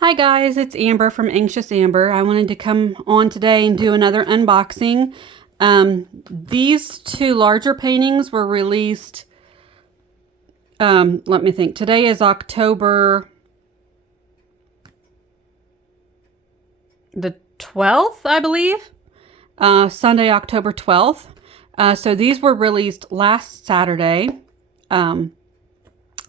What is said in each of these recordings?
Hi guys, it's Amber from Anxious Amber. I wanted to come on today and do another unboxing. These two larger paintings were released, let me think. Today is October the 12th, I believe. Sunday, October 12th. So these were released last Saturday.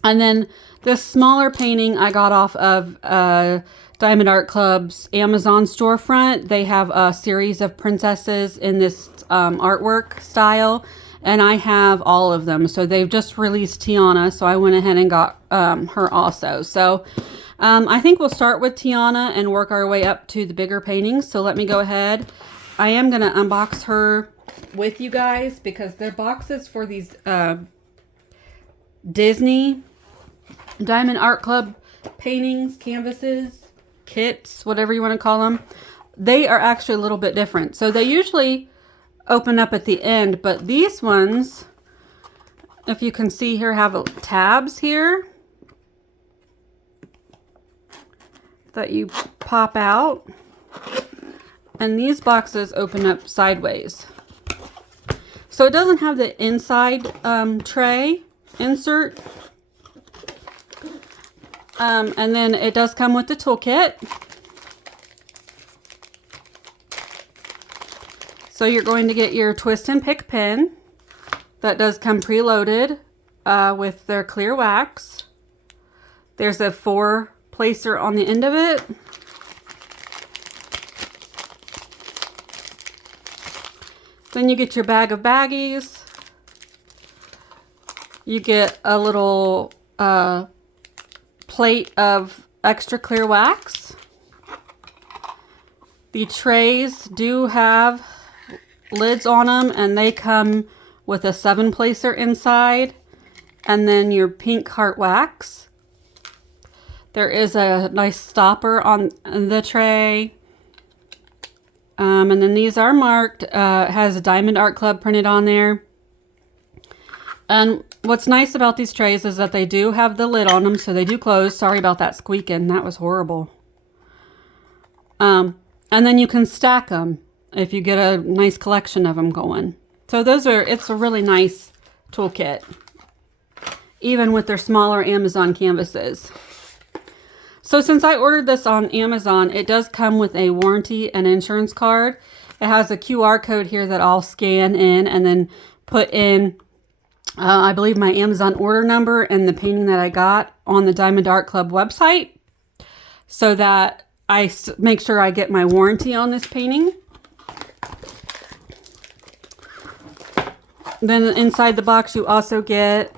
And then this smaller painting I got off of Diamond Art Club's Amazon storefront. They have a series of princesses in this artwork style, and I have all of them. So they've just released Tiana, so I went ahead and got her also. So I think we'll start with Tiana and work our way up to the bigger paintings. So let me go ahead. I am going to unbox her with you guys because they're boxes for these Disney Diamond Art Club paintings, canvases, kits, whatever you want to call them. They are actually a little bit different. So they usually open up at the end, but these ones, if you can see here, have tabs here that you pop out. And these boxes open up sideways. So it doesn't have the inside tray insert. And then it does come with the toolkit. So you're going to get your twist and pick pen. That does come preloaded with their clear wax. There's a 4-placer on the end of it. Then you get your bag of baggies. You get a little plate of extra clear wax. The trays do have lids on them, and they come with a 7-placer inside, and then your pink heart wax. There is a nice stopper on the tray. And then these are marked. It has a Diamond Art Club printed on there. And what's nice about these trays is that they do have the lid on them, so they do close. Sorry about that squeaking. That was horrible. And then you can stack them if you get a nice collection of them going. So it's a really nice toolkit, even with their smaller Amazon canvases. So since I ordered this on Amazon, it does come with a warranty and insurance card. It has a QR code here that I'll scan in and then put in, I believe, my Amazon order number and the painting that I got on the Diamond Art Club website, so that I make sure I get my warranty on this painting. Then inside the box, you also get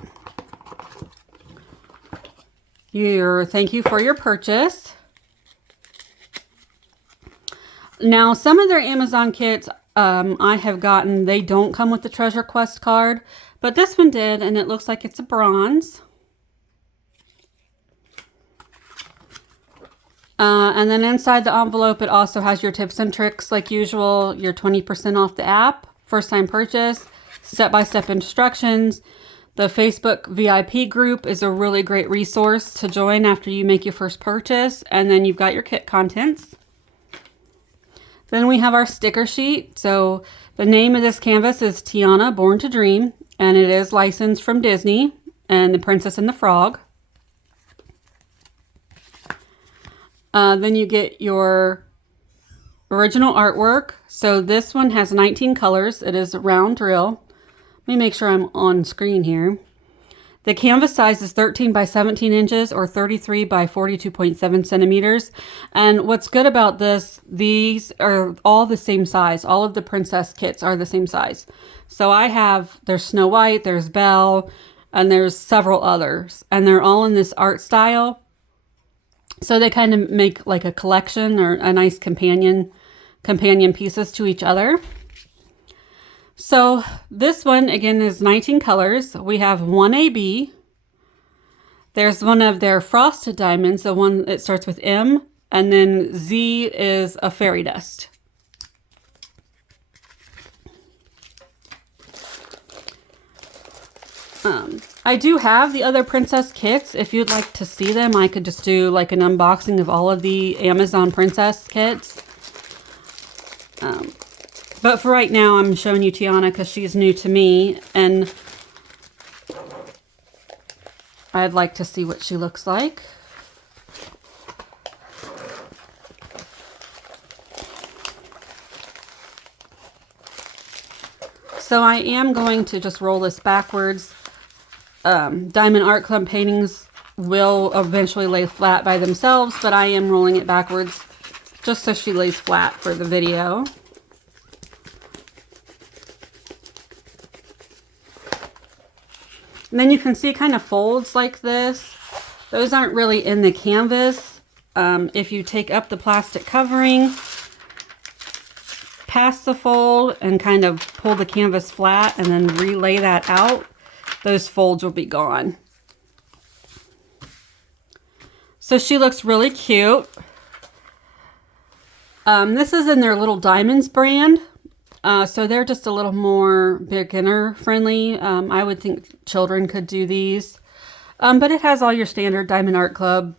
your thank you for your purchase. Now, some of their Amazon kits I have gotten, they don't come with the Treasure Quest card, but this one did, and it looks like it's a bronze. And then inside the envelope, it also has your tips and tricks like usual, your 20% off the app, first time purchase, step-by-step instructions. The Facebook VIP group is a really great resource to join after you make your first purchase. And then you've got your kit contents. Then we have our sticker sheet. So the name of this canvas is Tiana, Born to Dream. And it is licensed from Disney and The Princess and the Frog. Then you get your original artwork. So this one has 19 colors. It is a round drill. Let me make sure I'm on screen here. The canvas size is 13 by 17 inches or 33 by 42.7 centimeters. And what's good about this, these are all the same size. All of the princess kits are the same size. So there's Snow White, there's Belle, and there's several others. And they're all in this art style. So they kind of make like a collection or a nice companion pieces to each other. So this one, again, is 19 colors. We have 1AB. There's one of their frosted diamonds, the one that starts with M, and then Z is a fairy dust. I do have the other princess kits. If you'd like to see them, I could just do like an unboxing of all of the Amazon princess kits. But for right now, I'm showing you Tiana because she's new to me, and I'd like to see what she looks like. So I am going to just roll this backwards. Diamond Art Club paintings will eventually lay flat by themselves, but I am rolling it backwards just so she lays flat for the video. And then you can see it kind of folds like this. Those aren't really in the canvas. If you take up the plastic covering, past the fold, and kind of pull the canvas flat and then relay that out, those folds will be gone. So she looks really cute. This is in their Little Diamonds brand. So they're just a little more beginner friendly. I would think children could do these. But it has all your standard Diamond Art Club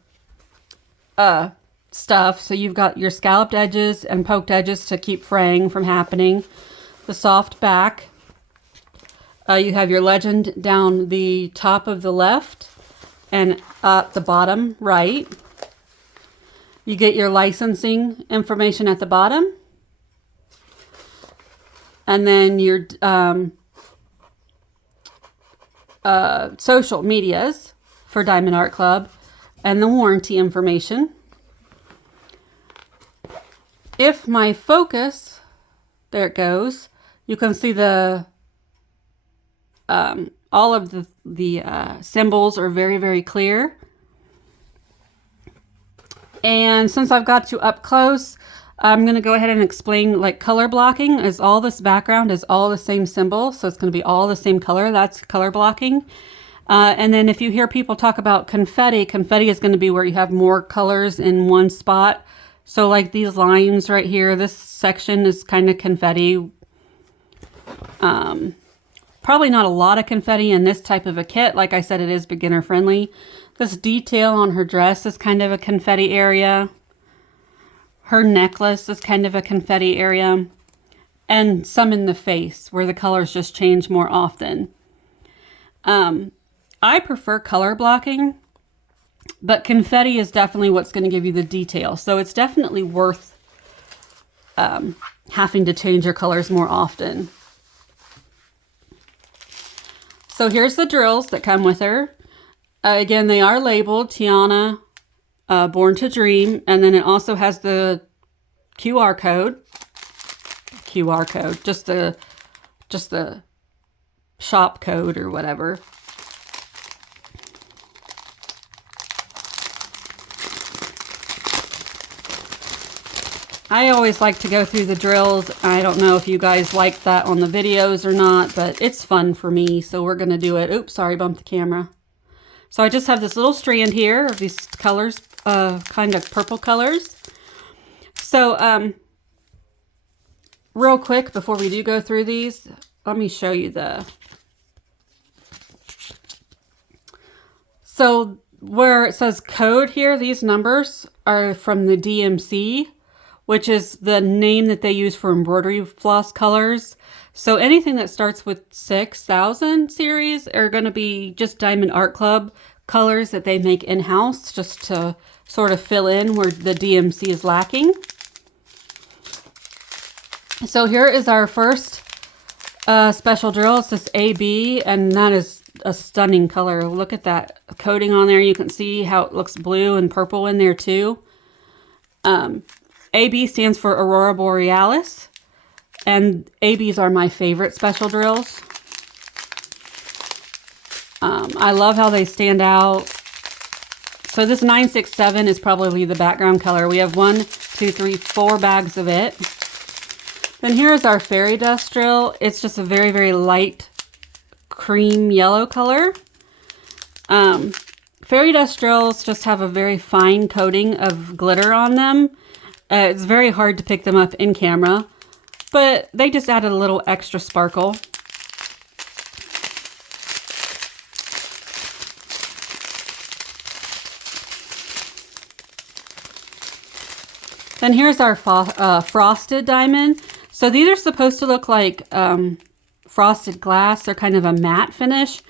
stuff. So you've got your scalloped edges and poked edges to keep fraying from happening. The soft back. You have your legend down the top of the left and at the bottom right. You get your licensing information at the bottom. And then your social medias for Diamond Art Club and the warranty information. If my focus, there it goes, you can see the all of the symbols are very, very clear. And since I've got you up close, I'm going to go ahead and explain, like, color blocking is all this background is all the same symbol. So it's going to be all the same color. That's color blocking. And then if you hear people talk about confetti, confetti is going to be where you have more colors in one spot. So like these lines right here, this section is kind of confetti. Probably not a lot of confetti in this type of a kit. Like I said, it is beginner friendly. This detail on her dress is kind of a confetti area. Her necklace is kind of a confetti area. And some in the face where the colors just change more often. I prefer color blocking, but confetti is definitely what's going to give you the detail. So it's definitely worth having to change your colors more often. So here's the drills that come with her. Again, they are labeled Tiana, Born to Dream, and then it also has the QR code, just the shop code or whatever. I always like to go through the drills. I don't know if you guys like that on the videos or not, but it's fun for me, so we're gonna do it. Oops, sorry, bumped the camera. So I just have this little strand here of these colors, kind of purple colors. So, real quick, before we do go through these, let me show you so where it says code here, these numbers are from the DMC, which is the name that they use for embroidery floss colors. So anything that starts with 6000 series are going to be just Diamond Art Club colors that they make in-house, just to sort of fill in where the DMC is lacking. So here is our first special drill. It's this AB, and that is a stunning color. Look at that coating on there. You can see how it looks blue and purple in there too. AB stands for Aurora Borealis, and ABs are my favorite special drills. I love how they stand out. So this 967 is probably the background color. We have 1, 2, 3, 4 bags of it. Then here's our fairy dust drill. It's just a very, very light cream yellow color. Fairy dust drills just have a very fine coating of glitter on them. It's very hard to pick them up in camera, but they just added a little extra sparkle. Then here's our frosted diamond. So these are supposed to look like frosted glass. They're kind of a matte finish.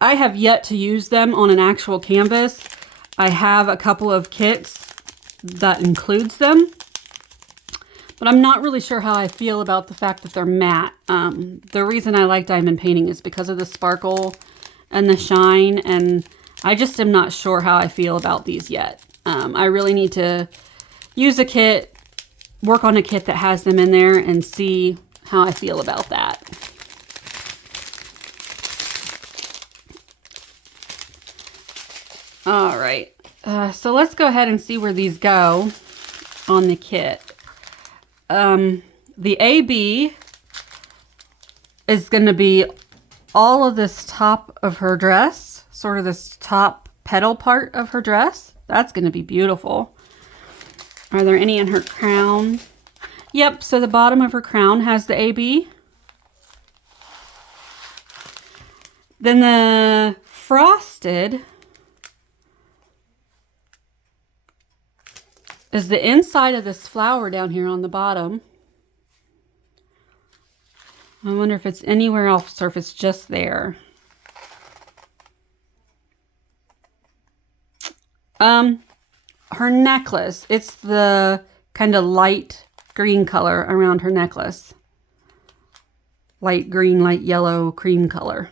I have yet to use them on an actual canvas. I have a couple of kits that includes them, but I'm not really sure how I feel about the fact that they're matte. The reason I like diamond painting is because of the sparkle and the shine, and I just am not sure how I feel about these yet. I really need to use a kit, work on a kit that has them in there, and see how I feel about that. All right, so let's go ahead and see where these go on the kit. The AB is going to be all of this top of her dress, sort of this top petal part of her dress. That's going to be beautiful. Are there any in her crown? Yep, so the bottom of her crown has the AB. Then the frosted is the inside of this flower down here on the bottom. I wonder if it's anywhere else or if it's just there. Her necklace, it's the kind of light green color around her necklace. Light green, light yellow, cream color.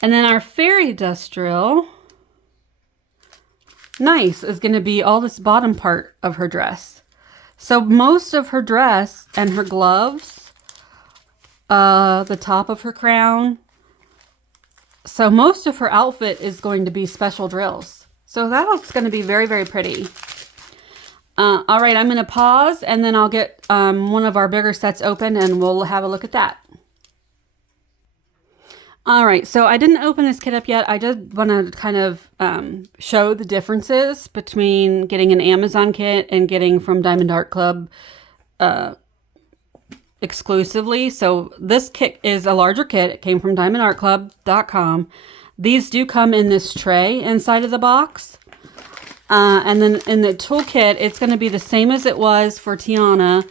And then our fairy dust drill, nice, is going to be all this bottom part of her dress. So most of her dress and her gloves, the top of her crown, so most of her outfit is going to be special drills. So that's going to be very, very pretty. All right, I'm going to pause and then I'll get one of our bigger sets open and we'll have a look at that. All right, so I didn't open this kit up yet. I just want to kind of show the differences between getting an Amazon kit and getting from Diamond Art Club exclusively. So this kit is a larger kit. It came from diamondartclub.com. These do come in this tray inside of the box. And then in the toolkit, it's going to be the same as it was for Tiana.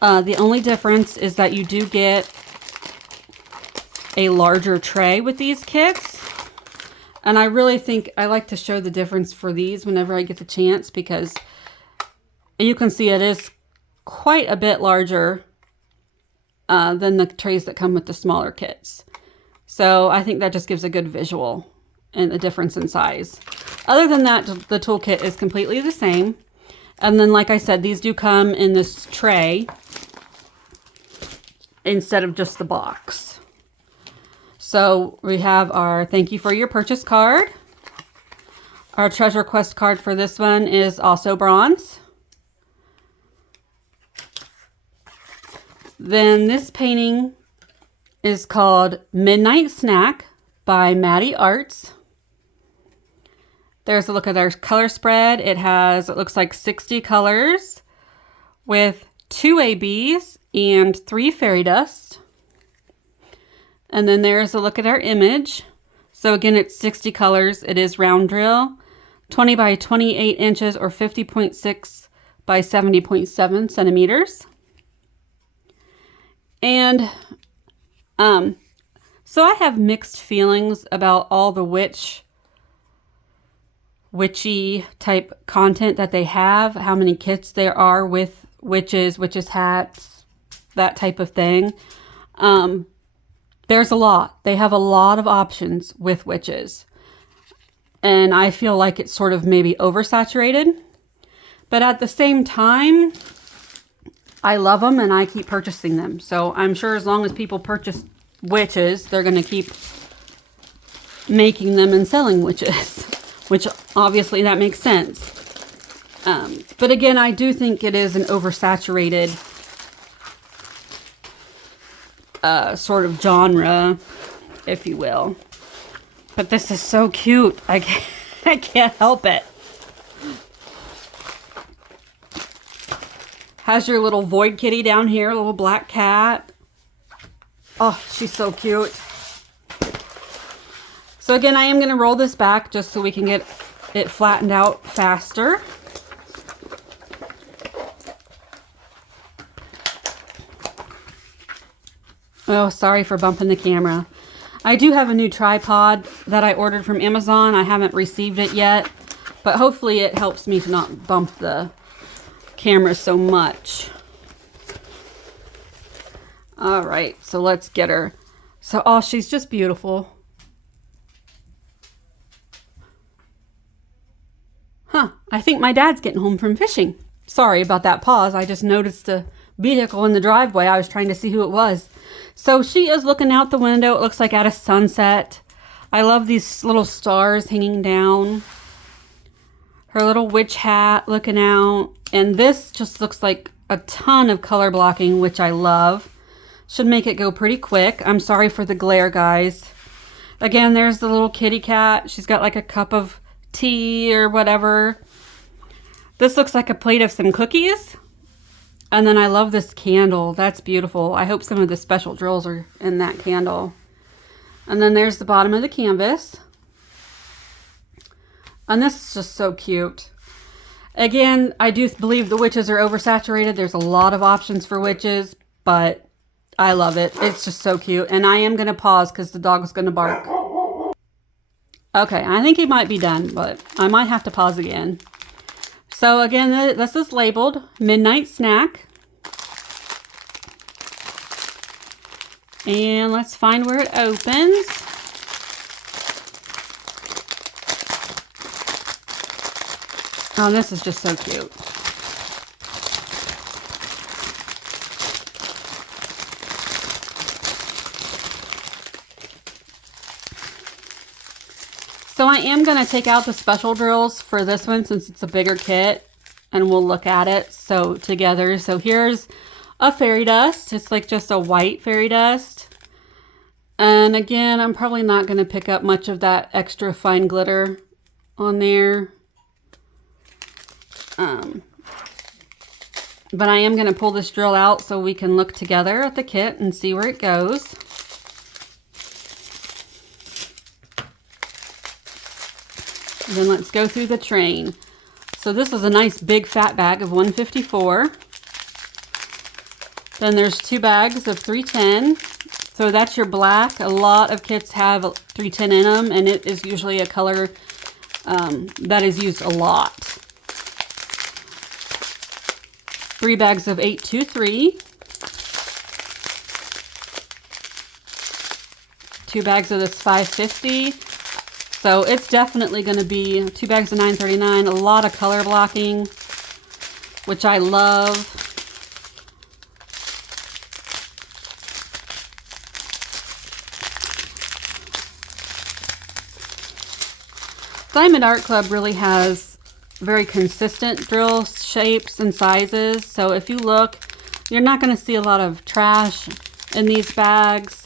The only difference is that you do get a larger tray with these kits. And I really think I like to show the difference for these whenever I get the chance, because you can see it is quite a bit larger than the trays that come with the smaller kits. So I think that just gives a good visual and the difference in size. Other than that, the toolkit is completely the same. And then, like I said, these do come in this tray instead of just the box. So we have our thank you for your purchase card. Our treasure quest card for this one is also bronze. Then this painting is called Midnight Snack by Maddie Arts. There's a look at our color spread. It looks like 60 colors with 2 ABs and 3 fairy dust. And then there's a look at our image. So again, it's 60 colors. It is round drill, 20 by 28 inches or 50.6 by 70.7 centimeters. And so I have mixed feelings about all the witchy type content that they have, how many kits there are with witches hats, that type of thing. There's a lot. They have a lot of options with witches. And I feel like it's sort of maybe oversaturated. But at the same time, I love them and I keep purchasing them. So I'm sure as long as people purchase witches, they're going to keep making them and selling witches. Which obviously that makes sense. But again, I do think it is an oversaturated sort of genre, if you will. But this is so cute. I can't help it. Has your little void kitty down here, a little black cat. Oh, she's so cute. So again, I am going to roll this back just so we can get it flattened out faster. Oh, sorry for bumping the camera. I do have a new tripod that I ordered from Amazon. I haven't received it yet, but hopefully it helps me to not bump the camera so much. All right, so let's get her. So, oh, she's just beautiful. Huh, I think my dad's getting home from fishing. Sorry about that pause. I just noticed a vehicle in the driveway. I was trying to see who it was. So she is looking out the window. It looks like at a sunset. I love these little stars hanging down. Her little witch hat looking out. And this just looks like a ton of color blocking, which I love. Should make it go pretty quick. I'm sorry for the glare, guys. Again, there's the little kitty cat. She's got like a cup of tea or whatever. This looks like a plate of some cookies. And then I love this candle. That's beautiful. I hope some of the special drills are in that candle. And then there's the bottom of the canvas. And this is just so cute. Again, I do believe the witches are oversaturated. There's a lot of options for witches, but I love it. It's just so cute. And I am going to pause because the dog's going to bark. Okay, I think he might be done, but I might have to pause again. So again, this is labeled Midnight Snack. And let's find where it opens. Oh, this is just so cute. So I am going to take out the special drills for this one since it's a bigger kit, and we'll look at it together. So here's a fairy dust. It's like just a white fairy dust. And again, I'm probably not going to pick up much of that extra fine glitter on there. But I am going to pull this drill out so we can look together at the kit and see where it goes. Then let's go through the train. So this is a nice big fat bag of 154. Then there's 2 bags of 310. So that's your black. A lot of kits have 310 in them, and it is usually a color that is used a lot. 3 bags of 823. 2 bags of this 550. So it's definitely going to be 2 bags of 939, a lot of color blocking, which I love. Diamond Art Club really has very consistent drill shapes and sizes. So if you look, you're not going to see a lot of trash in these bags.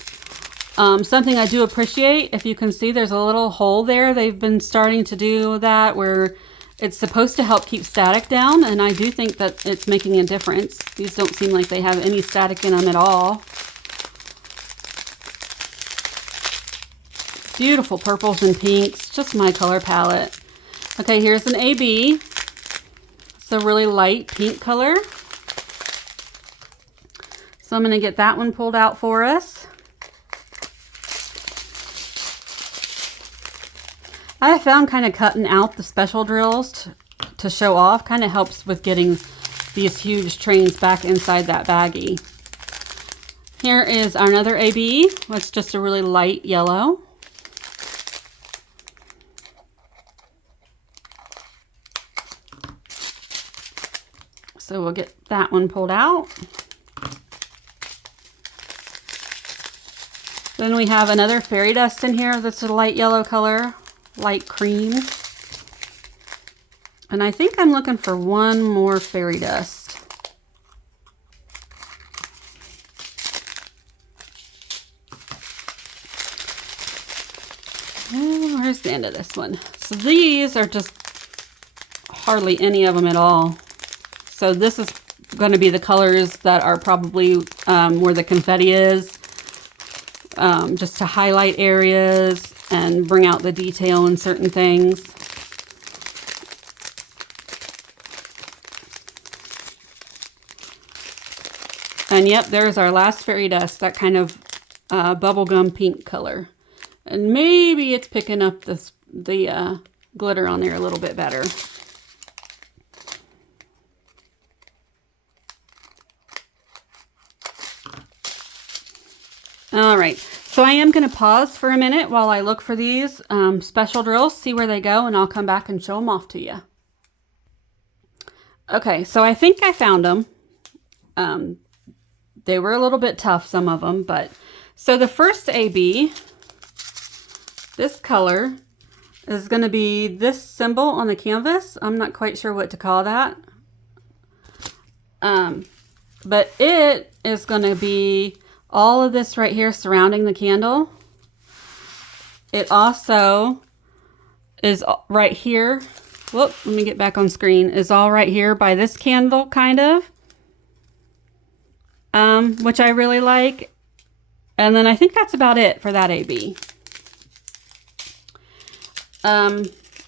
Something I do appreciate, if you can see, there's a little hole there. They've been starting to do that where it's supposed to help keep static down, and I do think that it's making a difference. These don't seem like they have any static in them at all. Beautiful purples and pinks, just my color palette. Okay, here's an AB. It's a really light pink color. So I'm going to get that one pulled out for us. I found kind of cutting out the special drills to show off kind of helps with getting these huge trains back inside that baggie. Here is another AB. It's just a really light yellow. So we'll get that one pulled out. Then we have another fairy dust in here that's a light yellow color. Light cream. And I think I'm looking for one more fairy dust. Oh, where's the end of this one? So these are just hardly any of them at all. So this is going to be the colors that are probably where the confetti is. Just to highlight areas and bring out the detail in certain things. And yep, there's our last fairy dust. That kind of bubblegum pink color. And maybe it's picking up the glitter on there a little bit better. All right, so I am going to pause for a minute while I look for these special drills, see where they go, and I'll come back and show them off to you. Okay, so I think I found them. They were a little bit tough, some of them, but so the first AB, this color is going to be this symbol on the canvas. I'm not quite sure what to call that. But it is going to be all of this right here surrounding the candle. It also is right here. Whoop, let me get back on screen. Is all right here by this candle, kind of. Which I really like. And then I think that's about it for that AB.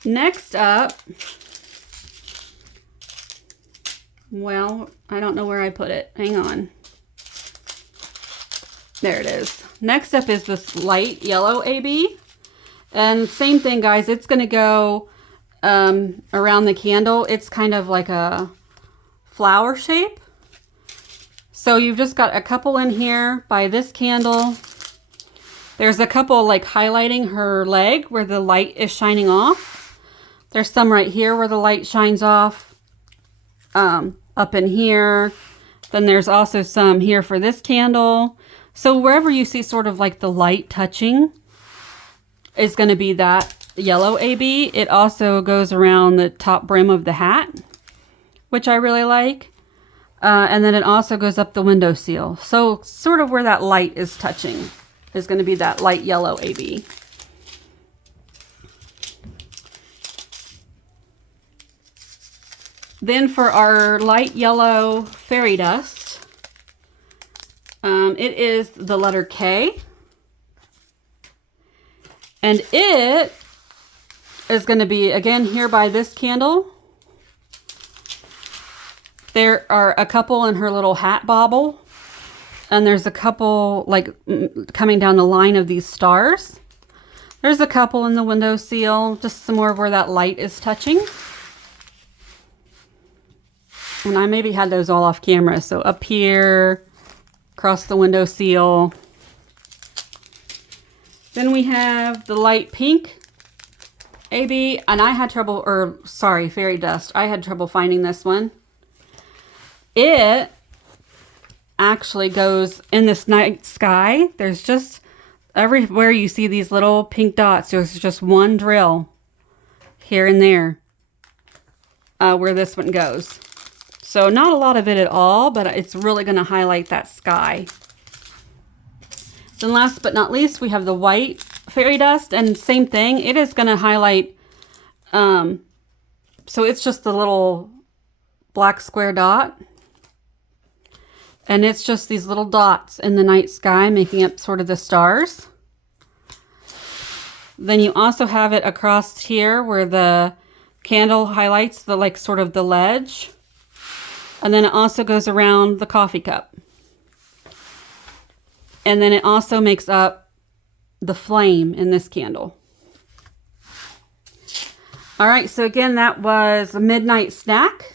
Next up, well, I don't know where I put it. Hang on. There it is. Next up is this light yellow AB. And same thing, guys. It's going to go around the candle. It's kind of like a flower shape. So you've just got a couple in here by this candle. There's a couple like highlighting her leg where the light is shining off. There's some right here where the light shines off. Up in here. Then there's also some here for this candle. So wherever you see sort of like the light touching is going to be that yellow AB. It also goes around the top brim of the hat, which I really like. And then it also goes up the window seal. So sort of where that light is touching is going to be that light yellow AB. Then for our light yellow fairy dust, it is the letter K. And it is going to be, again, here by this candle. There are a couple in her little hat bauble. And there's a couple, like, coming down the line of these stars. There's a couple in the window seal, just some more where that light is touching. And I maybe had those all off camera. So up here, across the window seal. Then we have the light pink AB. And I had trouble, or sorry, fairy dust. I had trouble finding this one. It actually goes in this night sky. There's just everywhere you see these little pink dots. There's just one drill here and there where this one goes. So not a lot of it at all, but it's really going to highlight that sky. Then last but not least, we have the white fairy dust, and same thing. It is going to highlight, so it's just the little black square dot. And it's just these little dots in the night sky making up sort of the stars. Then you also have it across here where the candle highlights the, like, sort of the ledge. And then it also goes around the coffee cup. And then it also makes up the flame in this candle. All right, so again, that was a Midnight Snack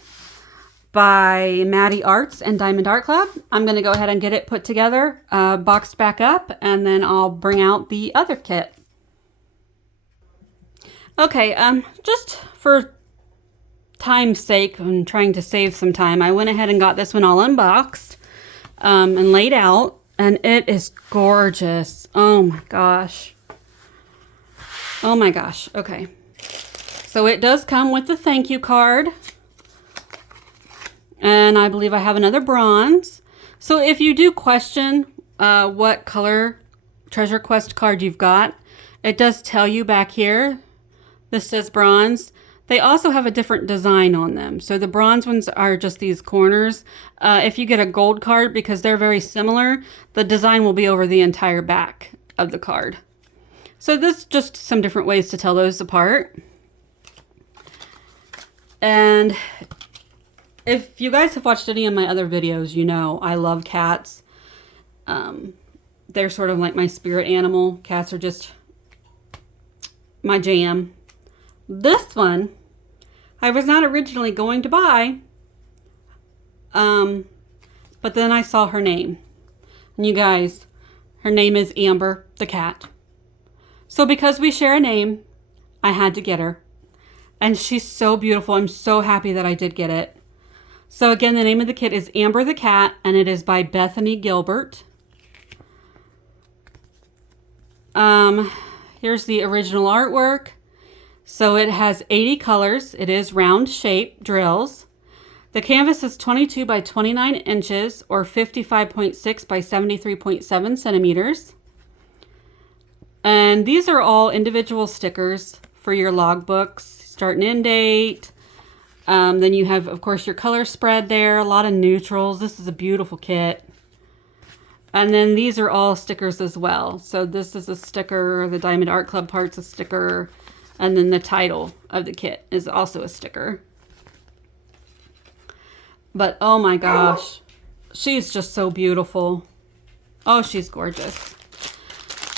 by Maddie Arts and Diamond Art Club. I'm going to go ahead and get it put together, boxed back up, and then I'll bring out the other kit. Okay, just for time's sake, I'm trying to save some time, I went ahead and got this one all unboxed and laid out, and it is gorgeous. Oh my gosh. Oh my gosh. Okay. So it does come with the thank you card. And I believe I have another bronze. So if you do question what color Treasure Quest card you've got, it does tell you back here. This says bronze. They also have a different design on them. So the bronze ones are just these corners. If you get a gold card, because they're very similar, the design will be over the entire back of the card. So this is just some different ways to tell those apart. And if you guys have watched any of my other videos, you know I love cats. They're sort of like my spirit animal. Cats are just my jam. This one, I was not originally going to buy, but then I saw her name. And you guys, her name is Amber the cat. So because we share a name, I had to get her. And she's so beautiful. I'm so happy that I did get it. So again, the name of the kit is Amber the Cat, and it is by Bethany Gilbert. Here's the original artwork. So it has 80 colors. It is round shape drills. The canvas is 22 by 29 inches or 55.6 by 73.7 centimeters. And these are all individual stickers for your logbooks, start and end date. Then you have, of course, your color spread there, a lot of neutrals. This is a beautiful kit. And then these are all stickers as well. So this is a sticker, the Diamond Art Club part's a sticker, and then the title of the kit is also a sticker. But oh my gosh, she's just so beautiful. Oh, she's gorgeous.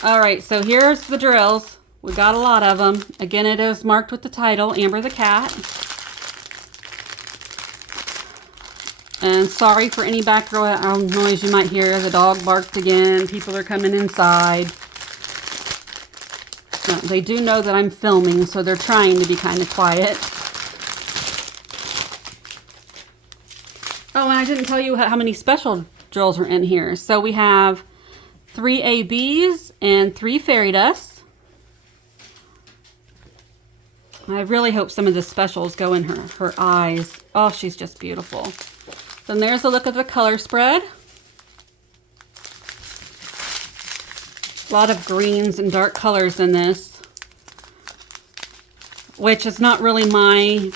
All right, so here's the drills. We got a lot of them. Again, it is marked with the title, Amber the Cat. And sorry for any background noise you might hear. The dog barked again. People are coming inside. No, they do know that I'm filming, so they're trying to be kind of quiet. Oh, and I didn't tell you how many special drills are in here. So we have 3 ABs and 3 fairy dusts. I really hope some of the specials go in her eyes. Oh, she's just beautiful. Then there's a look at the color spread. A lot of greens and dark colors in this, which is not really my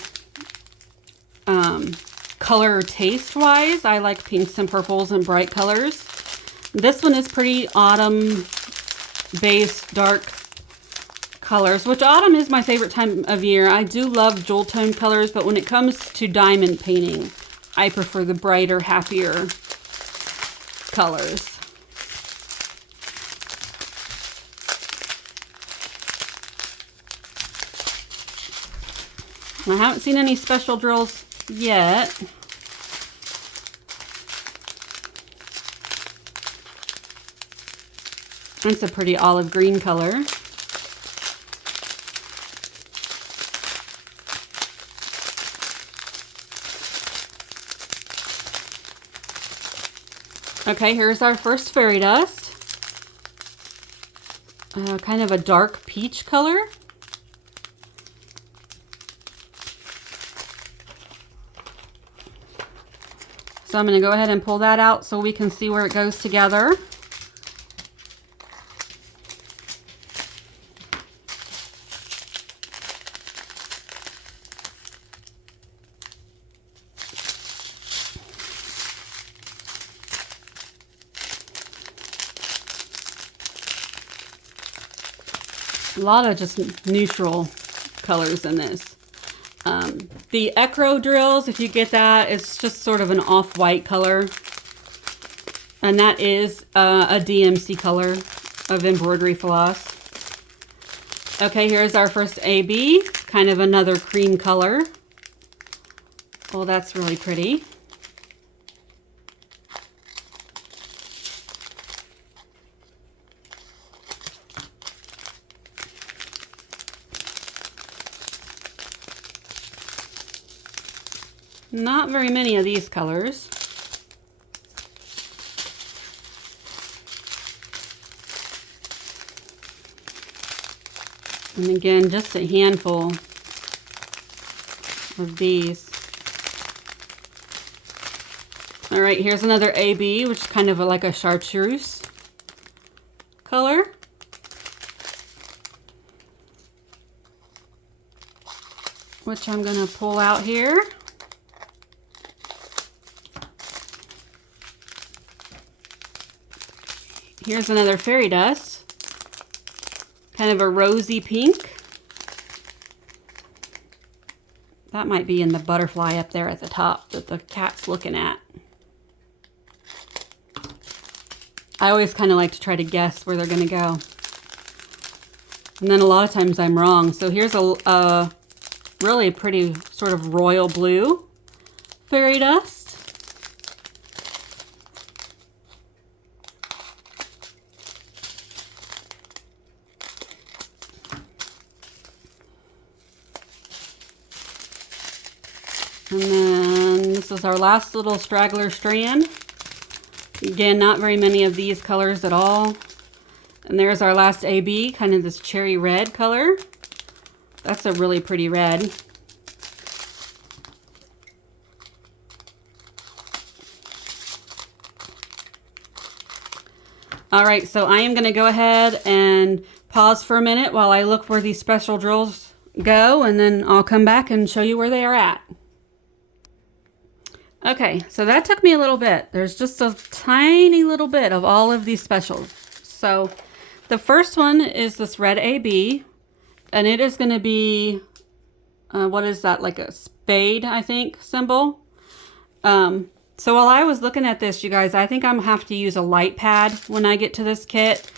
color taste wise. I like pinks and purples and bright colors. This one is pretty autumn based dark colors, which autumn is my favorite time of year. I do love jewel tone colors, but when it comes to diamond painting, I prefer the brighter, happier colors. I haven't seen any special drills yet. It's a pretty olive green color. Okay, here's our first fairy dust. Kind of a dark peach color. So I'm going to go ahead and pull that out so we can see where it goes together. A lot of just neutral colors in this. The Ecro drills, if you get that, it's just sort of an off-white color. And that is a DMC color of embroidery floss. Okay, here's our first AB, kind of another cream color. Oh, that's really pretty. Not very many of these colors. And again, just a handful of these. All right, here's another AB, which is kind of like a chartreuse color. Which I'm going to pull out here. Here's another fairy dust, kind of a rosy pink. That might be in the butterfly up there at the top that the cat's looking at. I always kind of like to try to guess where they're going to go. And then a lot of times I'm wrong. So here's a really pretty sort of royal blue fairy dust. And then this is our last little straggler strand. Again, not very many of these colors at all. And there's our last AB, kind of this cherry red color. That's a really pretty red. All right, so I am gonna go ahead and pause for a minute while I look where these special drills go, and then I'll come back and show you where they are at. Okay, so that took me a little bit. There's just a tiny little bit of all of these specials. So the first one is this red AB, and it is going to be, what is that, like a spade, I think, symbol. So while I was looking at this, you guys, I think I'm going to have to use a light pad when I get to this kit.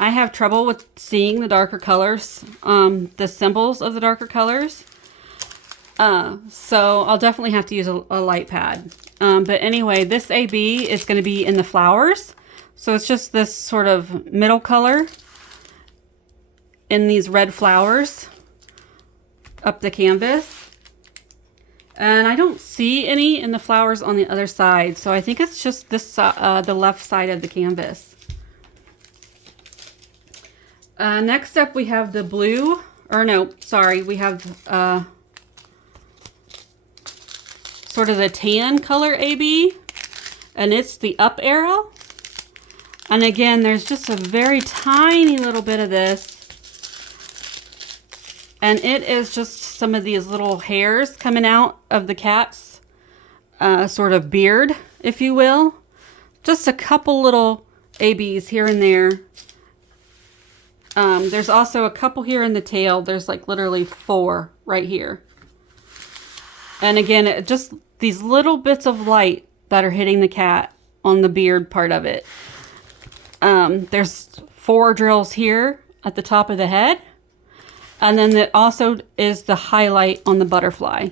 I have trouble with seeing the darker colors, the symbols of the darker colors. So I'll definitely have to use a light pad. But anyway, this AB is going to be in the flowers. So it's just this sort of middle color in these red flowers up the canvas. And I don't see any in the flowers on the other side. So I think it's just this, the left side of the canvas. Next up we have the blue, or no, sorry, we have, sort of the tan color AB, and it's the up arrow. And again, there's just a very tiny little bit of this, and it is just some of these little hairs coming out of the cat's sort of beard, if you will. Just a couple little ABs here and there. There's also a couple here in the tail. There's like literally 4 right here. And again, it just these little bits of light that are hitting the cat on the beard part of it. There's 4 drills here at the top of the head. And then there also is the highlight on the butterfly.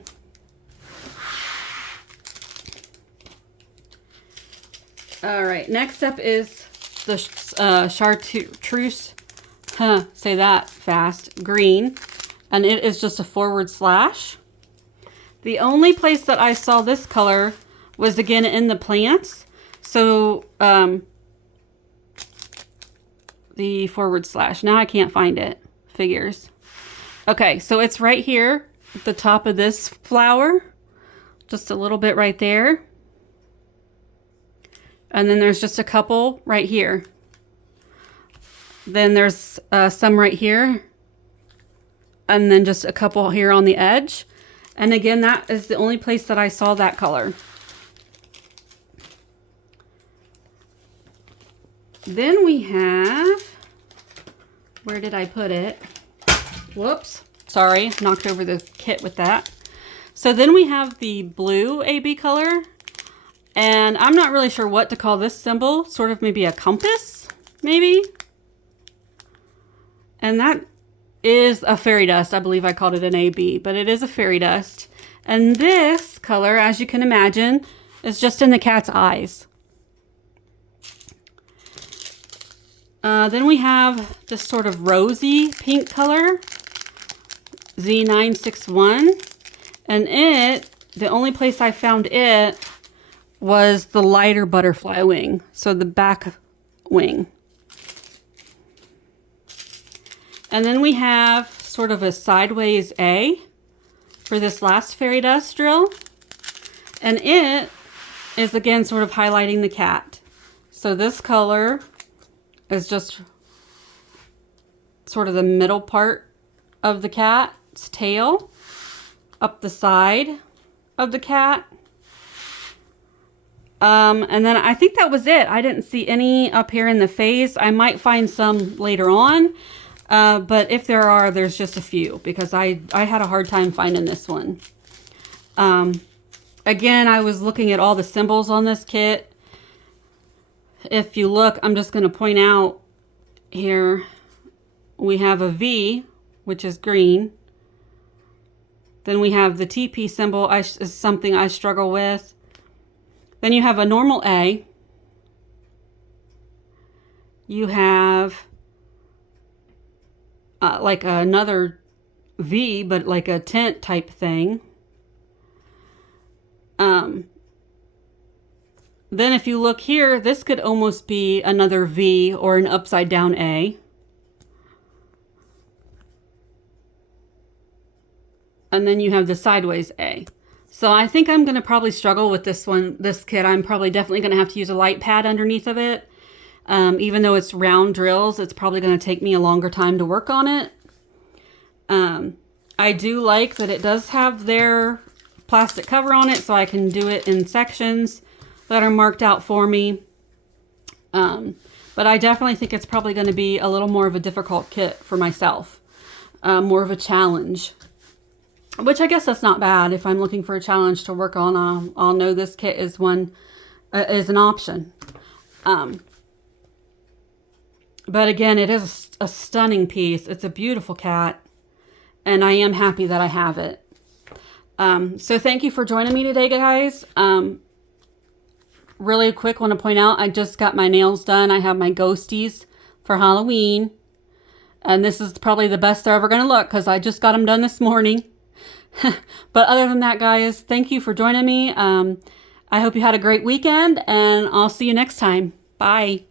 All right, next up is the chartreuse, say that fast, green. And it is just a forward slash. The only place that I saw this color was again in the plants. So the forward slash, now I can't find it, figures. Okay, so it's right here at the top of this flower, just a little bit right there. And then there's just a couple right here. Then there's some right here. And then just a couple here on the edge. And again, that is the only place that I saw that color. Then we have, where did I put it? Whoops, sorry, knocked over the kit with that. So then we have the blue AB color. And I'm not really sure what to call this symbol. Sort of maybe a compass, maybe? And that is a fairy dust. I believe I called it an AB, but it is a fairy dust. And this color, as you can imagine, is just in the cat's eyes. Then we have this sort of rosy pink color, Z961. And the only place I found it was the lighter butterfly wing. So the back wing. And then we have sort of a sideways A for this last fairy dust drill. And it is again sort of highlighting the cat. So this color is just sort of the middle part of the cat's tail, up the side of the cat. And then I think that was it. I didn't see any up here in the face. I might find some later on. But if there are, there's just a few because I had a hard time finding this one. Again, I was looking at all the symbols on this kit if you look, I'm just going to point out here, we have a V, which is green. Then we have the TP symbol, is something I struggle with. Then you have a normal A. You have like another V, but like a tent type thing. Then if you look here, this could almost be another V or an upside down A. And then you have the sideways A. So I think I'm going to probably struggle with this kit. I'm probably definitely going to have to use a light pad underneath of it. Even though it's round drills, it's probably going to take me a longer time to work on it. I do like that it does have their plastic cover on it, so I can do it in sections that are marked out for me. But I definitely think it's probably going to be a little more of a difficult kit for myself. More of a challenge. Which I guess that's not bad. If I'm looking for a challenge to work on, I'll know this kit is is an option. But again, it is a stunning piece. It's a beautiful cat. And I am happy that I have it. So thank you for joining me today, guys. Really quick, want to point out, I just got my nails done. I have my ghosties for Halloween. And this is probably the best they're ever going to look because I just got them done this morning. But other than that, guys, thank you for joining me. I hope you had a great weekend, and I'll see you next time. Bye.